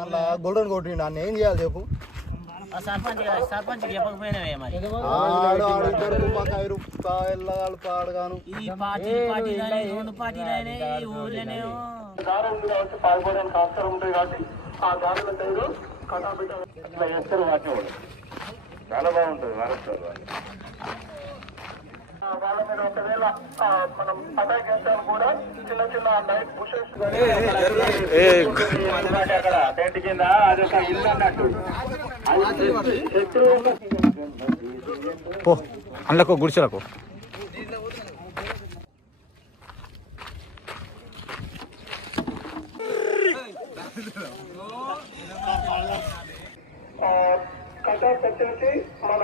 అలా గోల్డెన్ కొట్టిండు అన్న ఏం చేయాలి చెప్పు సర్పంచ్ చెప్పకపోయినా రూపాయలు పాడగాను ఈ పార్టీలు రెండు పార్టీలు ఊర్లోనే పాల్గొనడానికి అవసరం ఉంటుంది కాబట్టి ఆ దారుల సైడు కటాబిట ఇట్లా చేస్తారు వాటిని చాలా బాగుంటుంది వాళ్ళ మీద ఒకవేళ మనం అటాక్ చేస్తాం కూడా చిన్న చిన్న నైట్ బుషెస్ అక్కడ టెంట్ కింద అది ఒక ఇల్లు అన్నట్టు అందులో గుడిసెలకు కటాక్ వచ్చేసి మన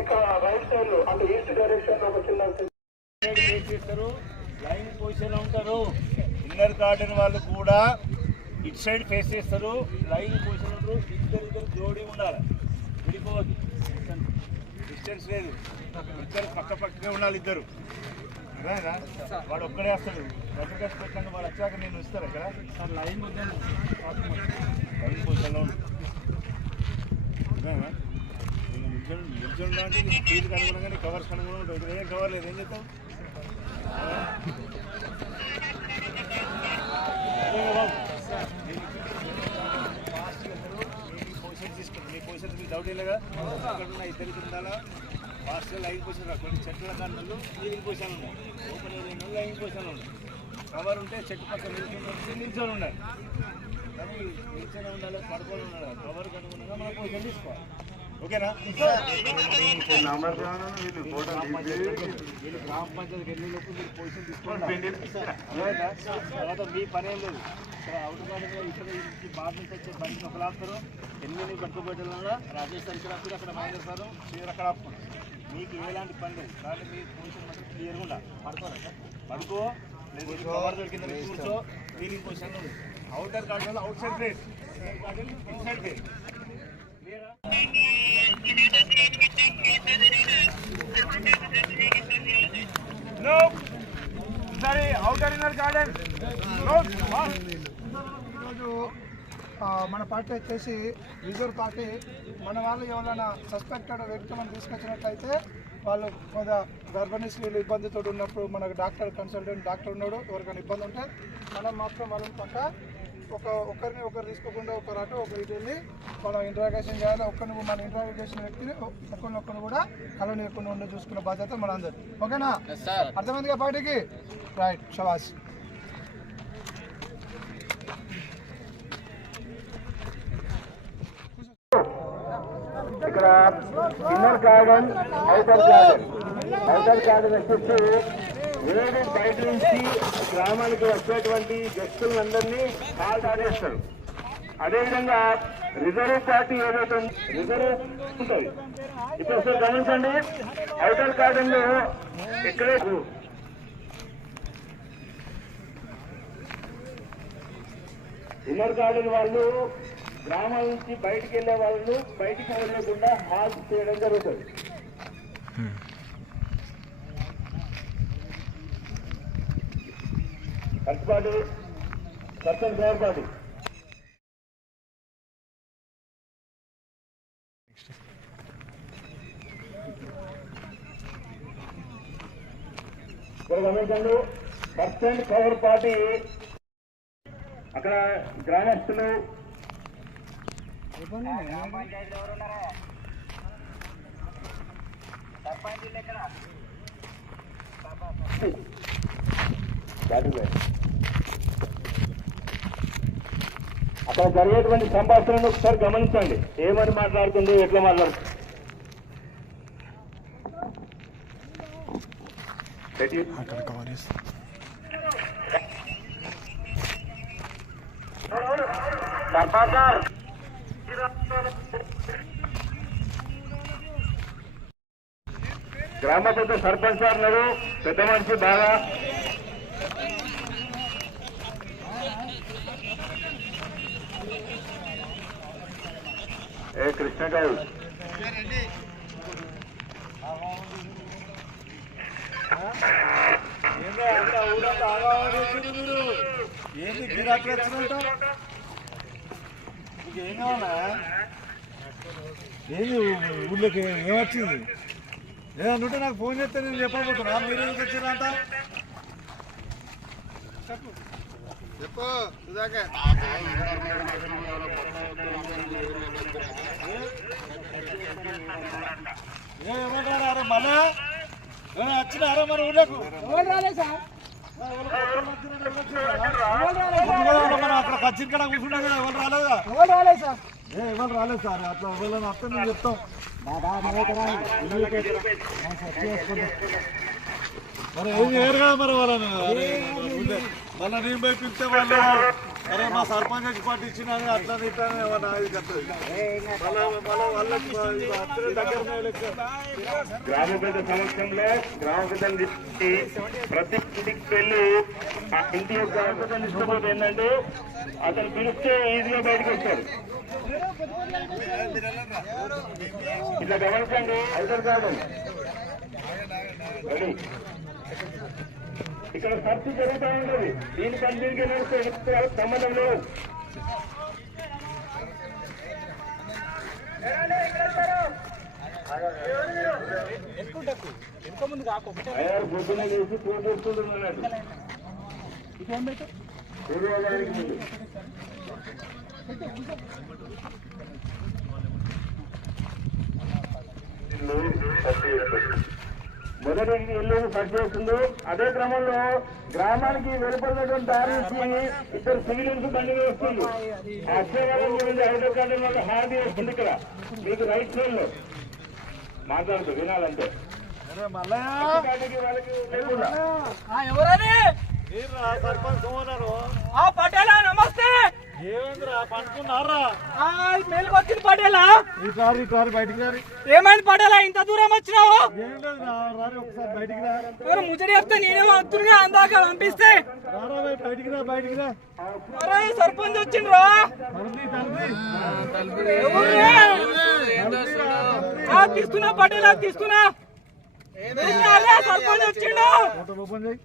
ఇక్కడ రైట్ సైడ్ అంటే ఈస్ట్ డైరెక్షన్ లో ఒక చిన్న లైన్ పొజిషన్ ఉంటారు. ఇన్నర్ గార్డెన్ వాళ్ళు కూడా ఇటు సైడ్ ఫేస్ చేస్తారు. లైన్ పొజిషన్ ఉంటారు. ఇద్దరు జోడీ ఉండాలి, విడిపోవద్దు. డిస్టెన్స్ లేదు, ఇద్దరు పక్క పక్కనే ఉండాలి. ఇద్దరు వాడు ఒక్కడే వస్తాడు. రద్దు పెట్టండి, వాడు వచ్చాక నేను ఇస్తాను ఇక్కడ లైన్ పొజిషన్లో ఉంటుంది. నిల్చోండి ఫీజుకి అనుగుణంగానే కవర్స్ అనుగుణంగా ఉంటుంది. ఏం కవర్ లేదు, ఏం చేస్తాం? పొజిషన్ తీసుకోండి. మీ పొజిషన్ మీకు డౌట్ లేగా అక్కడ ఉన్న ఇద్దరికి ఉండాలా. ఫాస్ట్గా లైన్ పొజిషన్ రా. కొన్ని చెట్ల కారణాలు లీవింగ్ పొజిషన్ ఉన్నాయి, ఓపెన్ ఏరియా లైన్ పొజిషన్ ఉన్నాయి. కవర్ ఉంటే చెట్టు పక్కన నిల్చొని ఉండాలి. కానీ నిల్చొని ఉండాలి, పడుకొని ఉండాలి. కవర్కి అనుగుణంగా మనం పొజిషన్ తీసుకోవాలి. ఓకేనా? వీళ్ళు గ్రామ పంచాయతీకి వెళ్ళేలోపు మీరు పొజిషన్ తీసుకోండి. తర్వాత మీ పని ఏం లేదు. ఇక్కడ అవుట్ గార్డెన్లో ఇక్కడ బాగా నుంచి వచ్చే బండిని ఒకరు ఆపుతారు. ఎన్ని పట్టుకోబెట్టాలన్నా రాజేష్ సార్ ఇక్కడ ఆపుతారు, అక్కడ మహేంద్ర సార్ చీర అక్కడ ఆపుతారు. మీకు ఎలాంటి పని లేదు. కానీ మీ పొజిషన్ మాత్రం క్లియర్గా ఉండాలి. పడుకో లేదు, కవర్ దొరికింద కూర్చో. క్లీనింగ్ పొజిషన్లో ఉంది. అవుటర్ గార్డెన్లో out side place, inner garden inside place. ఈరోజు మన పార్టీ వచ్చేసి రిజర్వ్ పార్టీ. మన వాళ్ళు ఎవరైనా సస్పెక్టెడ్ వ్యక్తులను తీసుకొచ్చినట్లయితే వాళ్ళు కొంత గర్భిణీ స్త్రీలు ఇబ్బందితో ఉన్నప్పుడు మనకు కన్సల్టెంట్ డాక్టర్ ఉన్నాడు. ఎవరికైనా ఇబ్బంది ఉంటే మనం మాత్రం వాళ్ళని పక్క ఒకరు తీసుకోకుండా ఒకరు అటు ఒకరు ఇటు వెళ్ళి మనం ఇంట్రాగేషన్ చేయాలి. మన ఇంట్రాగేషన్ వ్యక్తిని ఒకరినొక్కరు కూడా కలవనీయకుండా ఉండి చూసుకునే బాధ్యత మన అందరు. ఓకేనా? అర్థమైందిగా పార్టీకి? రైట్, షబాష్. ఇక్కడ ఇన్నర్ గార్డెన్, అవుటర్ గార్డెన్ వచ్చేసి వేరే బయట నుంచి గ్రామానికి వచ్చేటువంటి గెస్టులందరినీ కాల్ ఆడేస్తారు. అదేవిధంగా రిజర్వ్ పార్టీ ఏదైతే రిజర్వ్ ఉంటుంది. ఇప్పుడు ఒకసారి గమనించండి, అవుటర్ గార్డెన్ లో ఇక్కడే ఇన్నర్ గార్డెన్ వాళ్ళు గ్రామాల నుంచి బయటికి వెళ్ళే వాళ్ళను బయటికి వెళ్ళకుండా హాల్ చేయడం జరుగుతుంది. ఖర్చుపాటు సర్పంచ్ గవర్పాటి గమనించండి. పర్సెంట్ కవర్ పార్టీ అక్కడ గ్రామస్తులు అక్కడ జరిగేటువంటి సంభాషణను ఒకసారి గమనించండి. ఏమని మాట్లాడుతుంది, ఎట్లా మాట్లాడుతుంది. గ్రామ పెద్ద సర్పంచ్ సార్ ఉన్నారు, పెద్ద మనిషి బాగా. ఏ కృష్ణ గారు ఏందో అంతా ఊరంతా ఆగామని మీరు ఏంది గిరాకీ వచ్చిందంట మీకు ఏం కావాలా ఏంది ఊళ్ళోకి ఏమొచ్చింది ఏదన్నుంటే నాకు ఫోన్ చేస్తే నేను చెప్పబోతున్నా మీరు ఎందుకు వచ్చిందంట చెప్పు సుధాకర్. ఏమంటారా అరే మళ్ళా వచ్చినారా మన ఊళ్ళకు మనం అక్కడ కచ్చిన కడ కూర్చున్నా కదా ఎవరు రాలేదా ఎవరు రాలేదు సార్ అట్లా ఎవరైనా అత్త నేను చెప్తాం మరి ఏం చేయరు కదా మరి వాళ్ళని మళ్ళీ నేను పోయి పిలిస్తే వాళ్ళు అరే మా సర్పంచ్ వచ్చి పార్టీ ఇచ్చినా అట్లా తిట్టాను ఏమన్నా వాళ్ళకి దగ్గర గ్రామ పెద్ద సమక్షంలో గ్రామ పెద్దలు తీసుకు ప్రతి ఇంటికి వెళ్ళి ఆ ఇంటి యొక్క గ్రామ పెద్దలు ఇష్టపోతే ఏంటంటే అతను పిలిస్తే ఈజీగా బయటకు వస్తాడు. ఇట్లా గమనించండి. Hyder garden ready. ఇక్కడ ఖర్చు జరుగుతూ ఉంటుంది. దీనికి అందరికీ నడిస్తే సంబంధం లేదు. పొద్దున చేసి పోగొట్టుకుంటున్నాడు సూర్యోదయానికి ముందు. మొదటి ఇల్లు సెట్ చేస్తుందో అదే క్రమంలో గ్రామానికి వెలుపడినటువంటి దారి ఇద్దరు సివిలియన్స్ బండి వస్తుంది. అక్షయవాదం గురించి హైదర్ గార్డెన్ వల్ల హారతి వస్తుంది. ఇక్కడ మీకు రైట్ సైడ్ లో మాట్లాడుతూ వినాలంటే ఎవరని సర్పంచ్ ఉన్నారు పటేలా నమస్తే ఏమైందిరా పండుకున్నారా మేలుకు వచ్చింది పటేలా ఈ కారు బయటికి రారి ఏమైంది పటేలా ఇంత దూరం వచ్చినావు ఏం లేదు రారి ఒకసారి బయటికి రా ఎవరు ముచ్చడి చెప్తే నేనే వస్తున్నా అందాక పంపిస్తే రారా బయటికి రా సర్పంచ్ వచ్చిండ్రా తీస్తున్నా పటేలా తీస్తున్నా సర్పంచ్ వచ్చిండు ఓపెన్ చేయి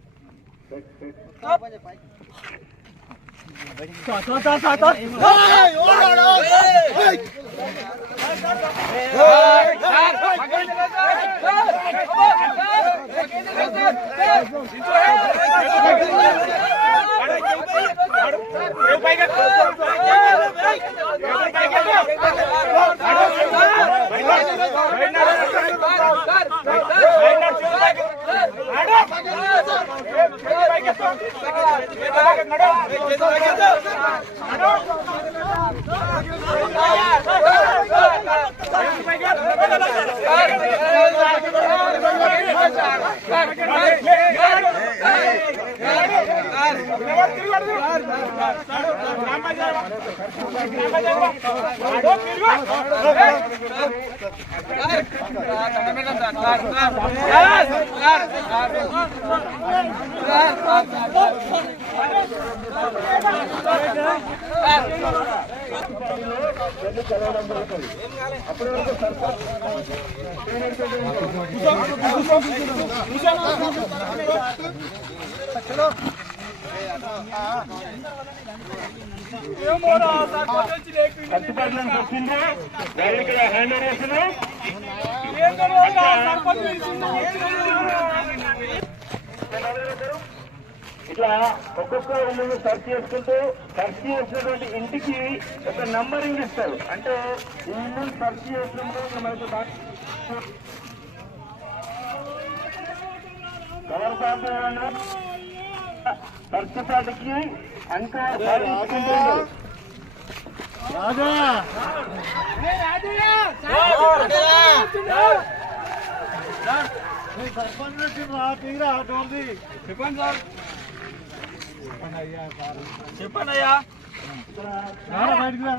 అప్పటి వరకు సర్పంచ్ కట్టుబాట్లను వచ్చింది. ఇక్కడ హ్యాండ్ ఓవర్ చేస్తున్నాం. ఇట్లా ఒక్కొక్క ఇల్లు సెర్చ్ చేసుకుంటూ సెర్చ్ చేసినటువంటి ఇంటికి ఒక నంబరింగ్ ఇస్తారు. అంటే ఈ ఇల్లు సెర్చ్ చేసినప్పుడు మనకు కవర్ పాత్ర సెర్చ్ పాటికి అంకా రాజా సర్పంచ్ వచ్చిండ్రా తీరా డోర్ది చెప్పండి సార్ చెప్పండి అయ్యా బయటికి రా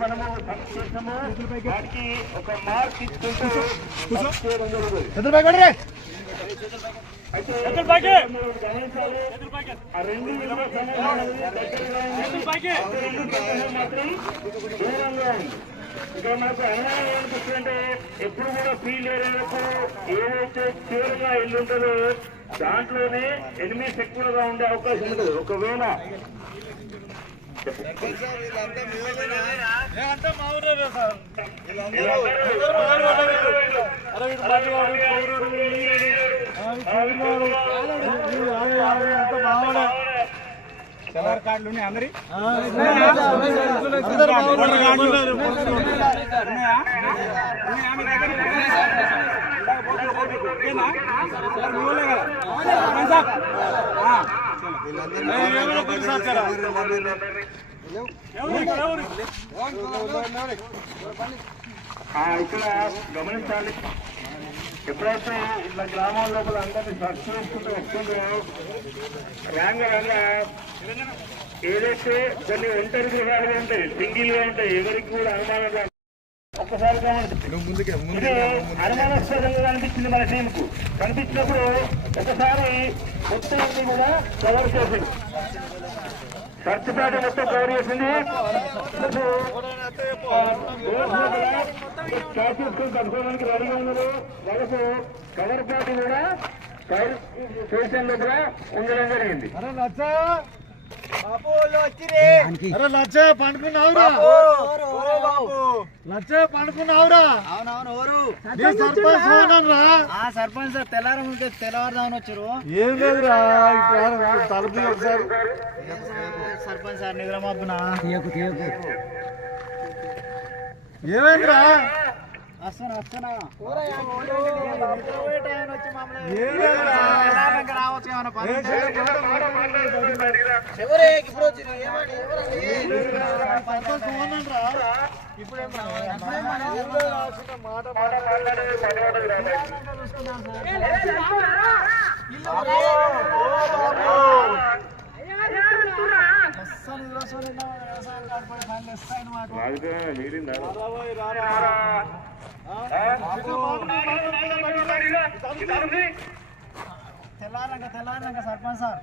మనము చేసాము వాటికి ఒక మార్క్ ఇచ్చుకుంటూ ఆ రెండు మాత్రం దూరంగా ఉంది. ఇక్కడ మనకు అనుమానం ఏమనిపిస్తుందంటే ఎప్పుడు కూడా ఫీల్డ్ ఏరియాలకు ఏదైతే తీవ్రంగా ఇల్లు ఉంటుందో దాంట్లోనే ఎనిమిస్ ఎక్కువగా ఉండే అవకాశం ఉంటుంది. ఒకవేళ కలర్ కార్డులు ఉన్నాయి అందరి ఇక్కడ గమనించాలి. ఎప్పుడైతే ఇట్లా గ్రామాల లోపల అందరినీ సర్చ్ చేసుకుంటూ వస్తుందో రాంగా ఏదైతే కొన్ని ఒంటరి గృహాలుగా ఉంటాయి, సింగిల్ గా ఉంటాయి, ఎవరికి కూడా అనుమానంగా ఒక్కసారి అనుమానాస్పదంగా కనిపించింది మన టీం కు. కనిపించినప్పుడు ఒకసారి మొత్తం కూడా కవర్ చేసింది, సర్చ్ పేట మొత్తం కవర్ చేసింది. చేసుకుని కట్టుకోవడానికి రెడీగా ఉన్నారు. వాళ్ళకు కవర్ పేట కూడా ఫైర్ స్టేషన్ దగ్గర ఉండడం జరిగింది. సర్పంచ్ సార్ తెల్లవారుదామని వచ్చారు. ఏం లేదురా తలుపు ఒకసారి సర్పంచ్ సార్ నిద్రమబ్బున ఏమైందిరా? వస్తానా రావచ్చు ఏమన్నా పని ఇప్పుడు తెల్లారంగా సర్పంచ్ సార్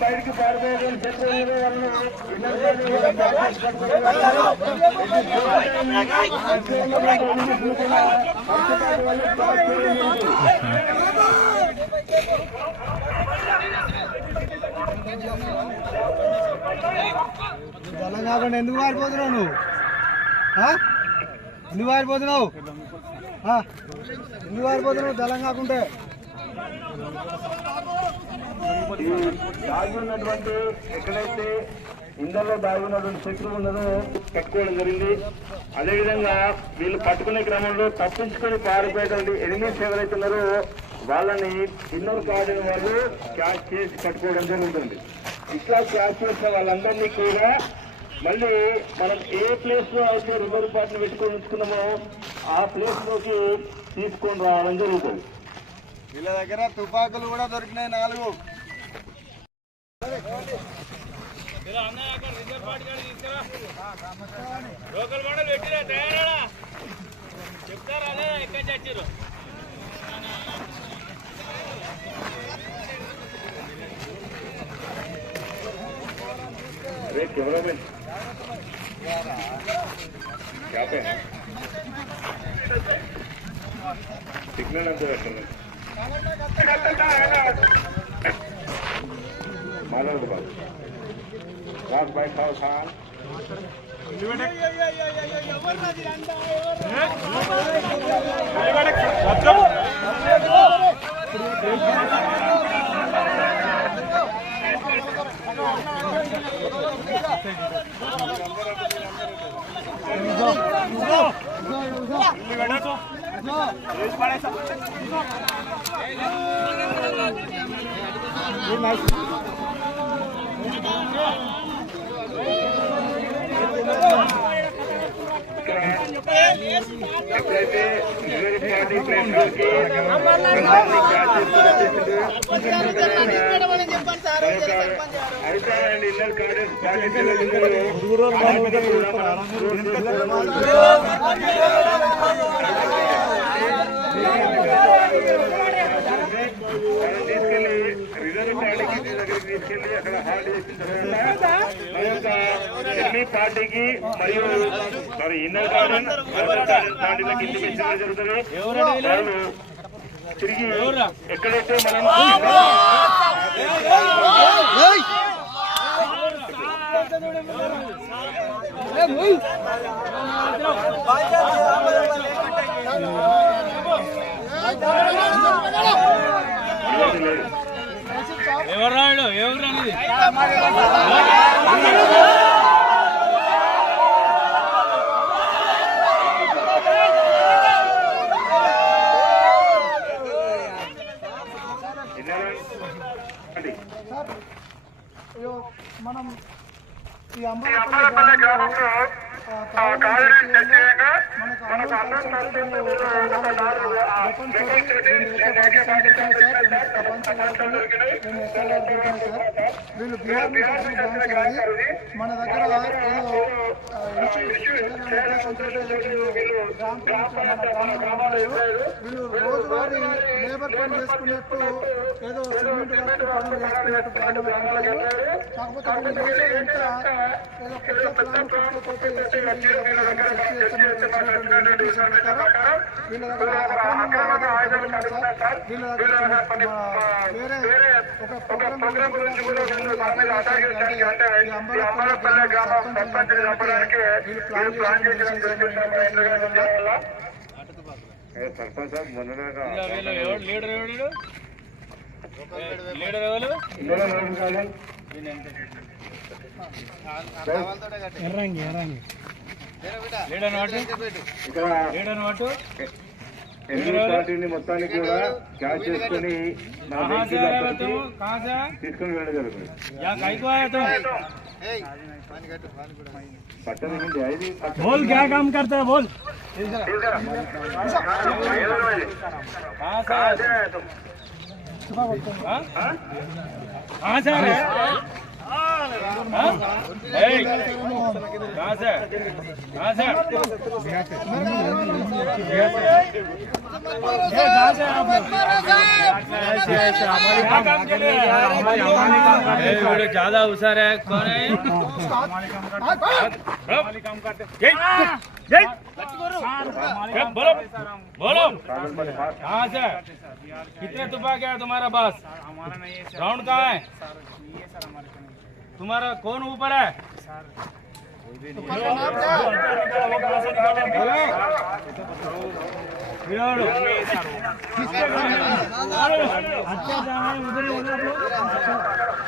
బయటికి పారిపోయడం శత్రువులు జలం కాకుండా ఎందుకు మారిపోతున్నావు నువ్వు? ఎందుకు మారిపోతున్నావు? ఎందుకు మారిపోతున్నావు జలం కాకుంటే? దాగి ఉన్నటువంటి ఎక్కడైతే ఇందులో దాగి ఉన్నటువంటి శత్రువు ఉన్నదో పట్టుకోవడం జరిగింది. అదేవిధంగా వీళ్ళు పట్టుకునే క్రమంలో తప్పించుకొని పారిపోయేటువంటి ఎనిమిస్ ఎవరైతే ఉన్నారో వాళ్ళని ఇన్నర్ కార్డుని వాళ్ళు క్యాచ్ చేసి పట్టుకోవడం జరుగుతుంది. ఇట్లా క్యాచ్ చేసిన వాళ్ళందరినీ కూడా మళ్ళీ మనం ఏ ప్లేస్ లో అయితే రిజర్వ్ పార్టీని పెట్టుకొని ఉంచుకున్నామో ఆ ప్లేస్ లోకి తీసుకొని రావడం జరుగుతుంది. వీళ్ళ దగ్గర తుపాకులు కూడా దొరికినాయి 4. లోకల్ మోడల్ పెట్టిరా తయారా చెప్తారా ఎక్కడ చచ్చారు अरे कैमरा मैन क्या पे सिग्नल अंदर रखना मालूम है बात रात भाई खाओ खान ఎప్పుడైతే అధికారులు ఇన్నర్ కార్డెన్స్ తీసుకెళ్లి రిజర్వ్ పార్టీకి దగ్గరికి తీసుకెళ్లి అక్కడ హాల్ చేసిన తర్వాత ఎన్ని పార్టీకి మరియు మరి ఇన్నర్ గార్డెన్ పార్టీలకు ఇంటిమేషన్ జరుగుతుంది. వాళ్ళు తిరిగి ఎక్కడైతే మనం ఎవరు రాడు ఎవరు రానిది మనం ఈ అంబలపల్లి గ్రామంలో మనకు వీళ్ళు బిహార్ మన దగ్గర వీళ్ళు రోజువారీ లేబర్ పని చేసుకున్నట్టు ఏదో సిమెంట్ వర్క్ పనులు చేసుకున్నట్టు కాకపోతే వీళ్ళు చేసేదంతా ఏదో పెద్ద ప్లాన్ వీళ్ళ దగ్గర వేరే ఒక ప్రోగ్రామ్ గురించి అంబలపల్లి గ్రామం సర్పంచ్ వీళ్ళు ప్లాన్ చేసిన సర్పంచ్ సార్ మొన్న లీడర్ ఎవరు పార్టీని మొత్తానికి కూడా క్యాచ్ చేసుకుని తీసుకుని వెళ్ళడం జరుగుతుంది. पट्टन बोल क्या काम करता है बोल कहाँ से आ रहे हैं ज्यादा हुशार है कौन है बोलो बोलो कहाँ से कितने तुपाके है तुम्हारा पास राउंड कहाँ है तुम्हारा कौन ऊपर है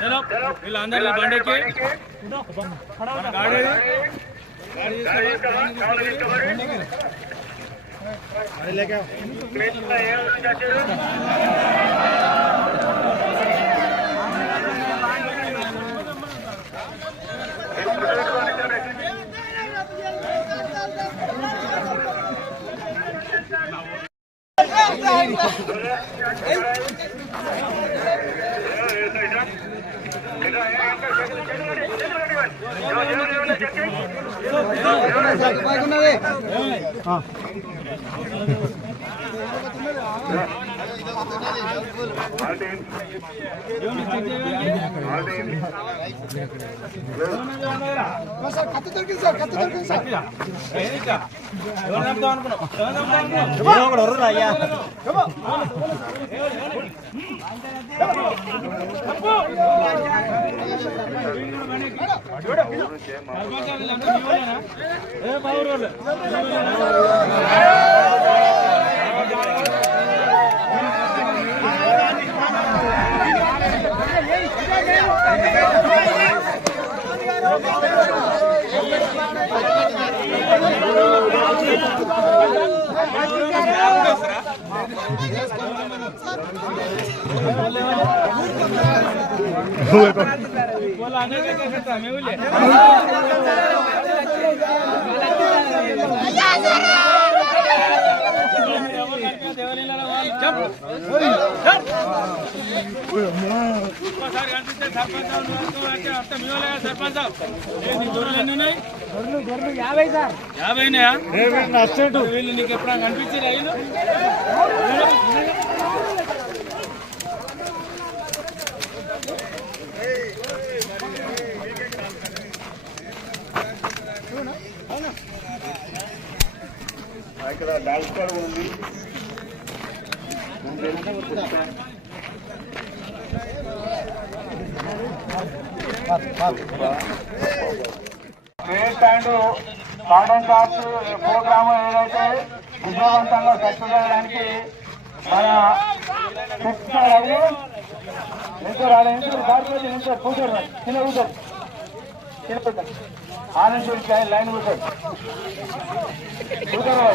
चलो अंदर बंडे के गाड़ी लेके కత్తి దొరికింది సార్ కత్తి దొరికింది సార్ వీళ్ళు నీకు ఎప్పుడైనా కనిపించారు అయ్యను ఇక్కడ డాన్స్ కూడా ఉంది. State and cotton shops program ఏదైతే విజయవంతంగా సక్సెస్ అయ్యడానికి మన కూర్చోరు చిన్న కూర్చోరు ఆనంద లైన్ కూర్చోరు కూర్చోరు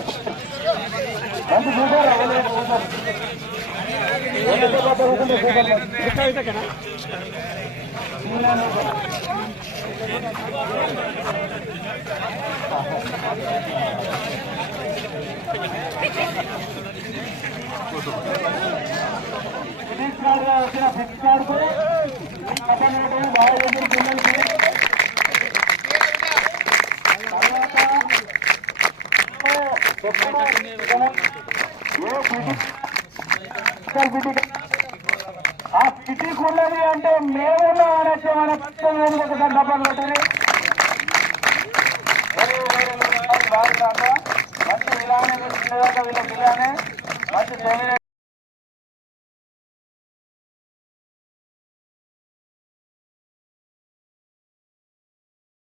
మంచి కూర్చోరు క్రెడిట్ కార్డుగా వచ్చిన ఫిక్స్ కార్డుకు బాగా పిల్లలకి ఆ సిటీకి ఉన్నది అంటే మేము అనేసి మన ఒకసారి డబ్బాలు పెట్టింది మంచి ఇలానే వీళ్ళకి ఇలానే మంచి